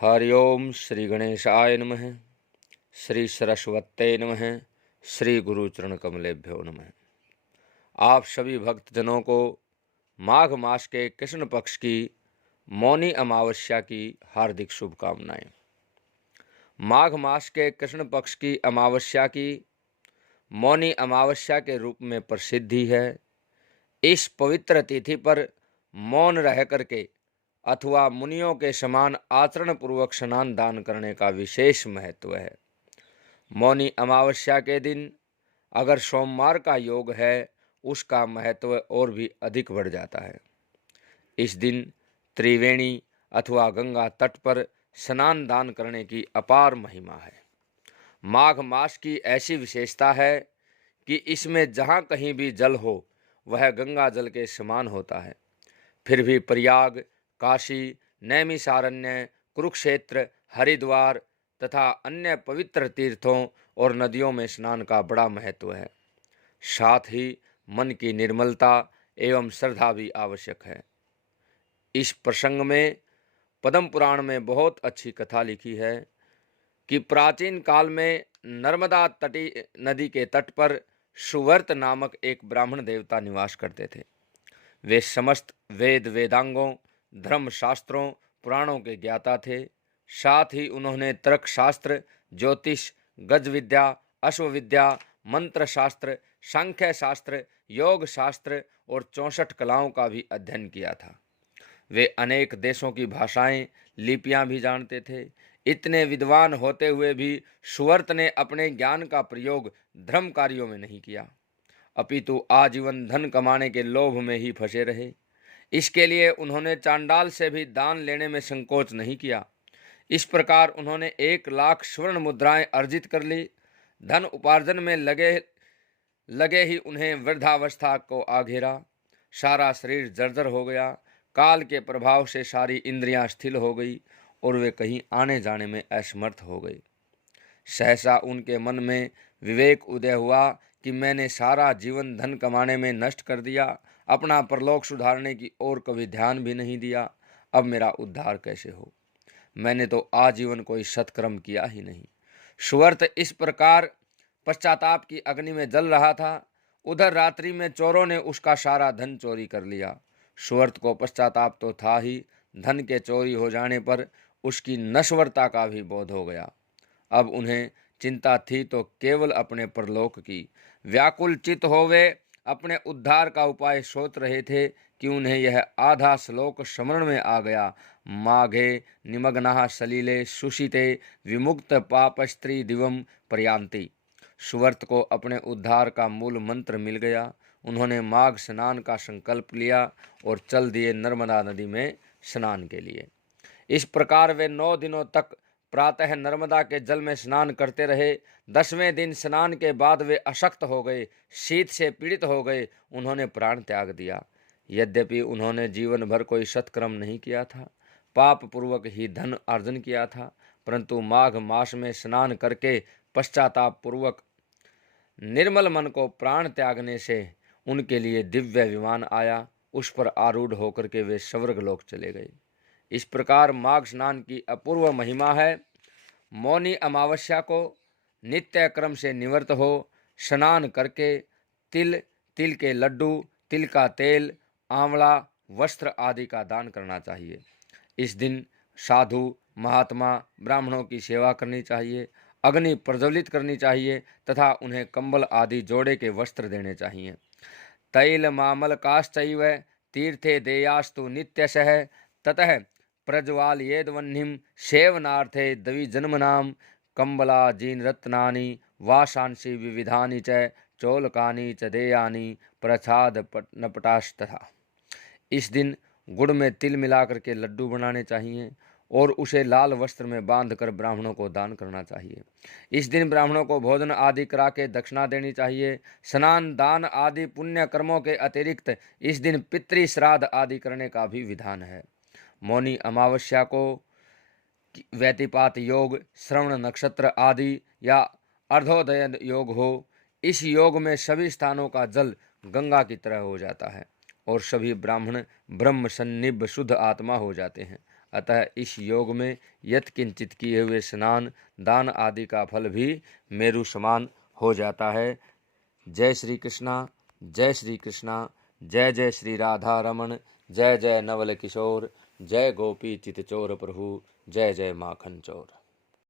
हरिओम श्री गणेशाय नमः। श्री सरस्वते नमः। श्री गुरुचरण कमलेभ्यो नमः। आप सभी भक्तजनों को माघ मास के कृष्ण पक्ष की मौनी अमावस्या की हार्दिक शुभकामनाएं। माघ मास के कृष्ण पक्ष की अमावस्या की मौनी अमावस्या के रूप में प्रसिद्धि है। इस पवित्र तिथि पर मौन रह करके अथवा मुनियों के समान आचरण पूर्वक स्नान दान करने का विशेष महत्व है। मौनी अमावस्या के दिन अगर सोमवार का योग है, उसका महत्व और भी अधिक बढ़ जाता है। इस दिन त्रिवेणी अथवा गंगा तट पर स्नान दान करने की अपार महिमा है। माघ मास की ऐसी विशेषता है कि इसमें जहाँ कहीं भी जल हो वह गंगा जल के समान होता है। फिर भी प्रयाग, काशी, नैमिषारण्य, कुरुक्षेत्र, हरिद्वार तथा अन्य पवित्र तीर्थों और नदियों में स्नान का बड़ा महत्व है। साथ ही मन की निर्मलता एवं श्रद्धा भी आवश्यक है। इस प्रसंग में पद्म पुराण में बहुत अच्छी कथा लिखी है कि प्राचीन काल में नर्मदा तटी नदी के तट पर सुवर्त नामक एक ब्राह्मण देवता निवास करते थे। वे समस्त वेद वेदांगों, धर्म शास्त्रों, पुराणों के ज्ञाता थे। साथ ही उन्होंने तर्क शास्त्र, ज्योतिष, गज विद्या, अश्व विद्या, मंत्र शास्त्र, सांख्य शास्त्र, योग शास्त्र और 64 कलाओं का भी अध्ययन किया था। वे अनेक देशों की भाषाएं, लिपियां भी जानते थे। इतने विद्वान होते हुए भी सुवर्त ने अपने ज्ञान का प्रयोग धर्म कार्यों में नहीं किया, अपितु आजीवन धन कमाने के लोभ में ही फंसे रहे। इसके लिए उन्होंने चांडाल से भी दान लेने में संकोच नहीं किया। इस प्रकार उन्होंने 1,00,000 स्वर्ण मुद्राएं अर्जित कर ली। धन उपार्जन में लगे ही उन्हें वृद्धावस्था को आ घेरा। सारा शरीर जर्जर हो गया। काल के प्रभाव से सारी इंद्रियां स्थिर हो गई और वे कहीं आने जाने में असमर्थ हो गए। सहसा उनके मन में विवेक उदय हुआ कि मैंने सारा जीवन धन कमाने में नष्ट कर दिया, अपना परलोक सुधारने की ओर कभी ध्यान भी नहीं दिया। अब मेरा उद्धार कैसे हो? मैंने तो आजीवन कोई सत्कर्म किया ही नहीं। सुवर्त इस प्रकार पश्चाताप की अग्नि में जल रहा था। उधर रात्रि में चोरों ने उसका सारा धन चोरी कर लिया। सुवर्त को पश्चाताप तो था ही, धन के चोरी हो जाने पर उसकी नश्वरता का भी बोध हो गया। अब उन्हें चिंता थी तो केवल अपने परलोक की। व्याकुल चित हो वे अपने उद्धार का उपाय सोच रहे थे कि उन्हें यह आधा श्लोक स्मरण में आ गया। माघे निमग्नाः सलिले सुशीते विमुक्त पापस्त्री दिवम प्रयान्ति। सुवर्त को अपने उद्धार का मूल मंत्र मिल गया। उन्होंने माघ स्नान का संकल्प लिया और चल दिए नर्मदा नदी में स्नान के लिए। इस प्रकार वे 9 दिनों तक प्रातः नर्मदा के जल में स्नान करते रहे। 10वें दिन स्नान के बाद वे अशक्त हो गए, शीत से पीड़ित हो गए। उन्होंने प्राण त्याग दिया। यद्यपि उन्होंने जीवन भर कोई सत्कर्म नहीं किया था, पाप पूर्वक ही धन अर्जन किया था, परंतु माघ मास में स्नान करके पश्चाताप पूर्वक निर्मल मन को प्राण त्यागने से उनके लिए दिव्य विमान आया। उस पर आरूढ़ होकर के वे स्वर्ग लोक चले गए। इस प्रकार माघ स्नान की अपूर्व महिमा है। मौनी अमावस्या को नित्य क्रम से निवृत्त हो स्नान करके तिल के लड्डू, तिल का तेल, आंवला, वस्त्र आदि का दान करना चाहिए। इस दिन साधु, महात्मा, ब्राह्मणों की सेवा करनी चाहिए, अग्नि प्रज्वलित करनी चाहिए तथा उन्हें कंबल आदि जोड़े के वस्त्र देने चाहिए। तैल मामल काश्चैव तीर्थे देयास्तु नित्यशः ततः प्रज्वालयेद्वह्निं सेवनार्थे द्विजन्मनां कंबलाजीन रत्नानि वासांसि विविधानि च चोलकानि च देयानि प्रसाद नपटास्तथा। इस दिन गुड़ में तिल मिलाकर के लड्डू बनाने चाहिए और उसे लाल वस्त्र में बांधकर ब्राह्मणों को दान करना चाहिए। इस दिन ब्राह्मणों को भोजन आदि करा के दक्षिणा देनी चाहिए। स्नान दान आदि पुण्य कर्मों के अतिरिक्त इस दिन पितृ श्राद्ध आदि करने का भी विधान है। मौनी अमावस्या को व्यतिपात योग, श्रवण नक्षत्र आदि या अर्धोदय योग हो, इस योग में सभी स्थानों का जल गंगा की तरह हो जाता है और सभी ब्राह्मण ब्रह्म सन्निभ शुद्ध आत्मा हो जाते हैं। अतः इस योग में यत्किंचित किए हुए स्नान दान आदि का फल भी मेरु समान हो जाता है। जय श्री कृष्णा, जय श्री कृष्णा, जय जय श्री राधा रमण, जय जय नवल किशोर, जय गोपी चितचोर प्रभु, जय जय माखन चोर।